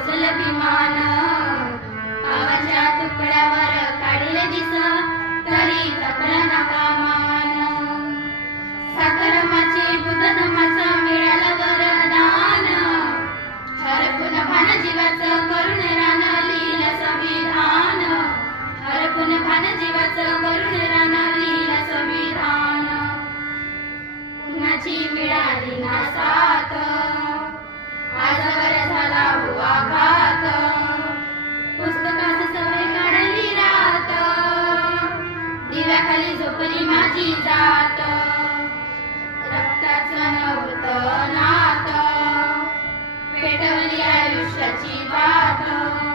कोसल विमान पावाच्या तुकड्यावर काढले दिस तरी थकला ना कामान साखरमाची बुद्धधमाचा मिळालं वरदान हरपून भान जीवाचं करुण रान लीला संविधान हरपून भान जीवाचं करुण रान लीला संविधान कुणाची मिळाली ना साथ आजवर झाला हुआ घात पुस्तकात सवय काढली रात दिव्याखाली झोपली माझी जात रक्ताचं नव्हतं नात पेटवली आयुष्याची वाट